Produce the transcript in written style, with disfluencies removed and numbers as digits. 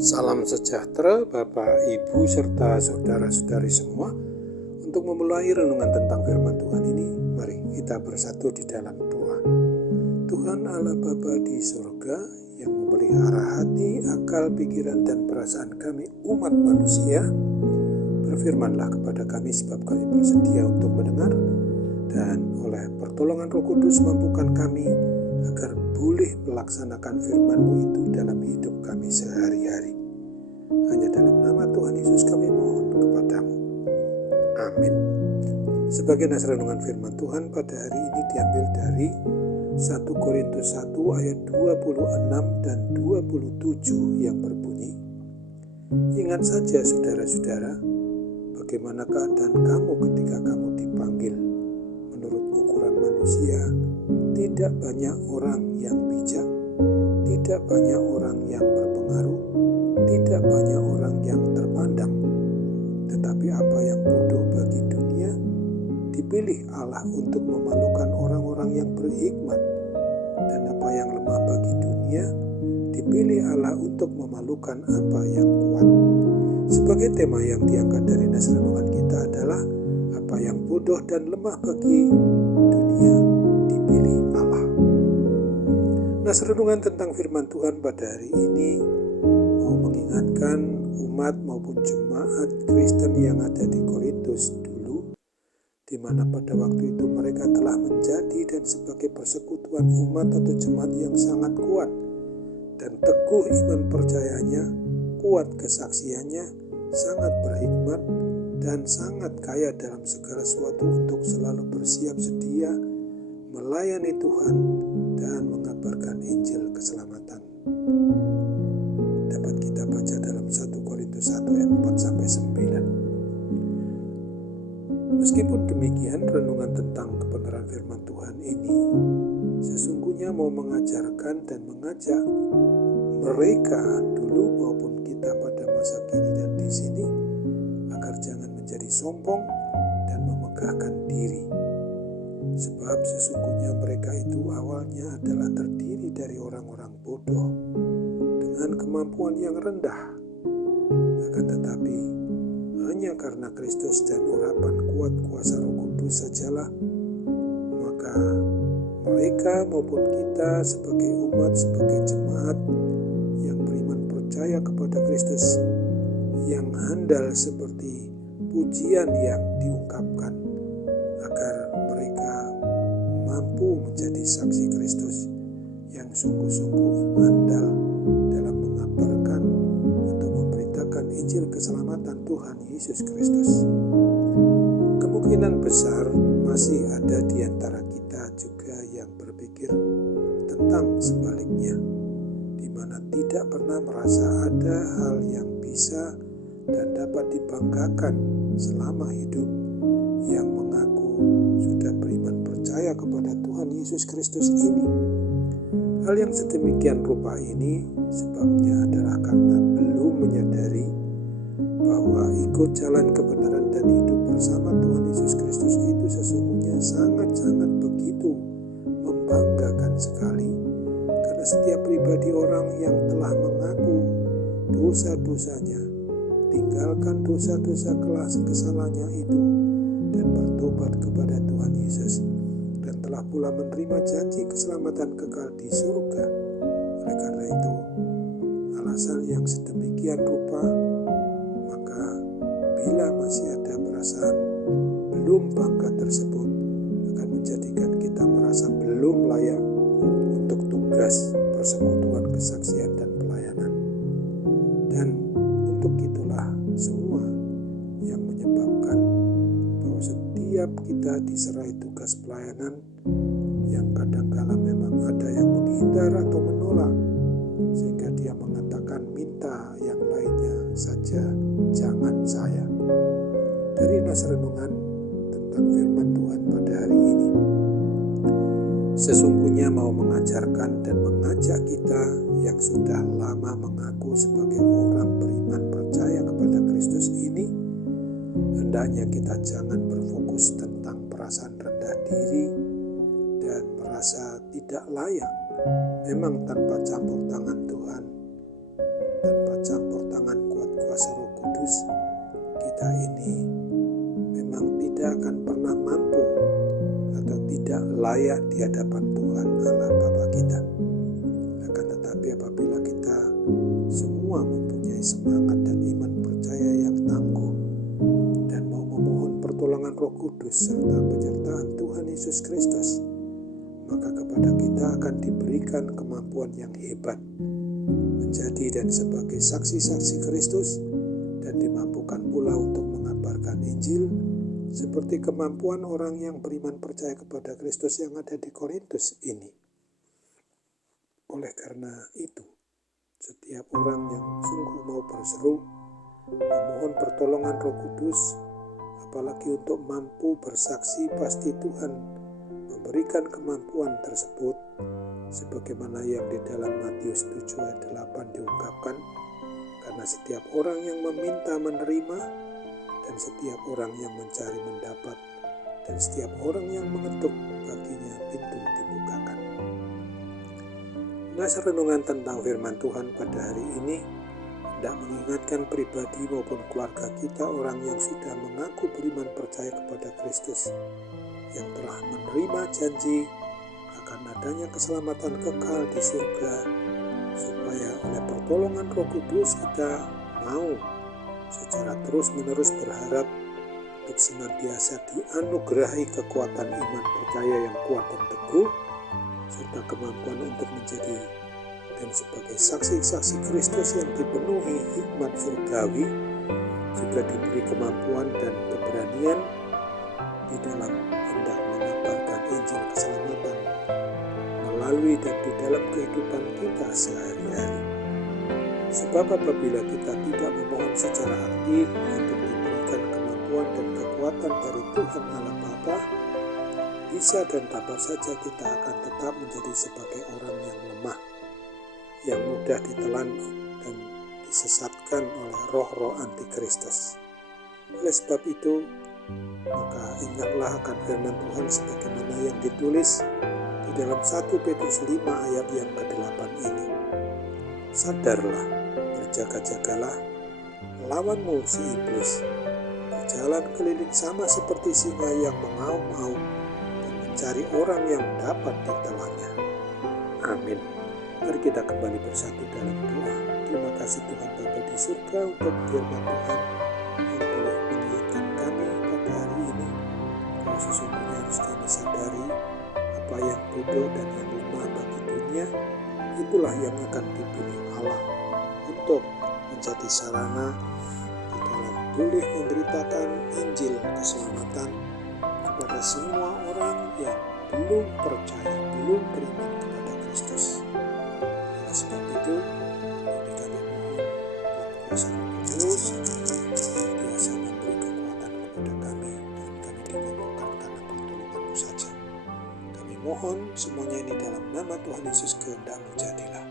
Salam sejahtera Bapak, Ibu, serta saudara-saudari semua. Untuk memulai renungan tentang firman Tuhan ini, mari kita bersatu di dalam doa. Tuhan Allah Bapa di surga yang memelihara hati, akal, pikiran, dan perasaan kami umat manusia, berfirmanlah kepada kami sebab kami bersedia untuk mendengar, dan oleh pertolongan Roh Kudus mampukan kami agar boleh melaksanakan firman-Mu itu dalam hidup kami sehari-hari. Hanya dalam nama Tuhan Yesus kami mohon kepadamu. Amin. Sebagai naskah renungan firman Tuhan pada hari ini diambil dari 1 Korintus 1 ayat 26 dan 27 yang berbunyi, "Ingat saja saudara-saudara, bagaimana keadaan kamu ketika kamu dipanggil. Menurut ukuran manusia, tidak banyak orang yang bijak, tidak banyak orang yang berpengaruh, tidak banyak orang yang terpandang. Tetapi apa yang bodoh bagi dunia, dipilih Allah untuk memalukan orang-orang yang berhikmat. Dan apa yang lemah bagi dunia, dipilih Allah untuk memalukan apa yang kuat." Sebagai tema yang diangkat dari naskah renungan kita adalah apa yang bodoh dan lemah bagi dunia, dipilih Allah. Naskah renungan tentang firman Tuhan pada hari ini mau mengingatkan umat maupun jemaat Kristen yang ada di Korintus dulu, di mana pada waktu itu mereka telah menjadi dan sebagai persekutuan umat atau jemaat yang sangat kuat dan teguh iman percayanya, kuat kesaksiannya, sangat berhikmat dan sangat kaya dalam segala sesuatu untuk selalu bersiap sedia melayani Tuhan dan mengabarkan Injil keselamatan. Dapat kita baca dalam 1 Korintus 1 ayat 4-9. Meskipun demikian, renungan tentang kebenaran firman Tuhan ini sesungguhnya mau mengajarkan dan mengajak mereka dulu maupun kita pada masa kini dan di sini agar jangan menjadi sombong dan memegahkan diri. Sebab sesungguhnya mereka itu awalnya adalah terdiri dari orang-orang bodoh dengan kemampuan yang rendah. Akan tetapi hanya karena Kristus dan urapan kuat kuasa Roh Kudus sajalah, maka mereka maupun kita sebagai umat, sebagai jemaat yang beriman percaya kepada Kristus, yang handal seperti pujian yang diungkapkan, agar mereka mampu menjadi saksi Kristus yang sungguh-sungguh handal dalam mengabarkan atau memberitakan Injil keselamatan Tuhan Yesus Kristus. Kemungkinan besar masih ada di antara kita juga yang berpikir tentang sebaliknya, di mana tidak pernah merasa ada hal yang bisa dan dapat dibanggakan selama hidup, yang mengaku sudah beriman percaya kepada Tuhan Yesus Kristus ini. Hal yang sedemikian rupa ini sebabnya adalah karena belum menyadari bahwa ikut jalan kebenaran dan hidup bersama Tuhan Yesus Kristus itu sesungguhnya sangat-sangat begitu membanggakan sekali. Karena setiap pribadi orang yang telah mengaku dosa-dosanya, tinggalkan dosa-dosa kesalahannya itu, dan bertobat kepada Tuhan Yesus, dan telah pula menerima janji keselamatan kekal di surga. Oleh karena itu, alasan yang sedemikian rupa, maka bila masih ada perasaan belum bangga tersebut, akan menjadikan kita merasa belum layak untuk tugas persekutuan, kesaksian, dan pelayanan. Dan untuk itulah semua yang menyebabkan bahwa setiap kita diserai tugas pelayanan yang kadangkala memang ada yang menghindar atau menolak, sehingga dia mengatakan minta yang lainnya saja, jangan saya. Dari naskah renungan tentang firman Tuhan pada hari ini sesungguhnya mau mengajarkan dan mengajak kita yang sudah lama mengaku sebagai orang beriman percaya kepada Kristus ini, hendaknya kita jangan berfokus tentang perasaan rendah diri dan merasa tidak layak. Memang tanpa campur tangan Tuhan, tanpa campur layak di hadapan Tuhan Allah Bapa kita. Akan tetapi apabila kita semua mempunyai semangat dan iman percaya yang tangguh dan mau memohon pertolongan Roh Kudus serta penyertaan Tuhan Yesus Kristus, maka kepada kita akan diberikan kemampuan yang hebat menjadi dan sebagai saksi-saksi Kristus, dan dimampukan pula untuk mengabarkan Injil seperti kemampuan orang yang beriman percaya kepada Kristus yang ada di Korintus ini. Oleh karena itu, setiap orang yang sungguh mau berseru, memohon pertolongan Roh Kudus, apalagi untuk mampu bersaksi, pasti Tuhan memberikan kemampuan tersebut, sebagaimana yang di dalam Matius 7 ayat 8 diungkapkan, karena setiap orang yang meminta menerima, dan setiap orang yang mencari mendapat, dan setiap orang yang mengetuk baginya pintu dibukakan. Dasar renungan tentang firman Tuhan pada hari ini hendak mengingatkan pribadi maupun keluarga kita, orang yang sudah mengaku beriman percaya kepada Kristus, yang telah menerima janji akan adanya keselamatan kekal di surga, supaya oleh pertolongan Roh Kudus kita mau secara terus-menerus berharap untuk senantiasa dianugerahi kekuatan iman percaya yang kuat dan teguh, serta kemampuan untuk menjadi dan sebagai saksi-saksi Kristus yang dipenuhi hikmat surgawi, juga diberi kemampuan dan keberanian di dalam hendak mengabarkan Injil keselamatan melalui dan di dalam kehidupan kita sehari-hari. Sebab apabila kita tidak memohon secara aktif untuk diberikan kemampuan dan kekuatan dari Tuhan Allah Bapa, bisa dan dapat saja kita akan tetap menjadi sebagai orang yang lemah, yang mudah ditelan dan disesatkan oleh roh-roh antikristus. Oleh sebab itu, maka ingatlah akan firman Tuhan sebagaimana yang ditulis di dalam 1 Petrus 5 ayat yang ke-8 ini. Sadarlah, berjaga-jagalah, lawanmu si iblis berjalan keliling sama seperti singa yang mengaum-ngaum dan mencari orang yang dapat ditelannya. Amin. Mari kita kembali bersatu dalam doa. Terima kasih Tuhan Bapa di surga untuk firman Tuhan yang boleh mengingatkan kami pada hari ini, bahwa sesungguhnya harus kami sadari apa yang bodoh dan yang lemah bagi dunia, itulah yang akan dipilih Allah untuk menjadi sarana di dalam boleh memberitakan Injil keselamatan kepada semua orang yang belum percaya, belum beriman kepada Kristus. Oleh sebab itu, ini kami mohon buat kuasa Roh Kudus biasa memberi kekuatan kepada kami, dan kami dimampukan karena pertolongan-Mu saja. Kami mohon semuanya ini dalam nama Tuhan Yesus, kehendak-Mu jadilah.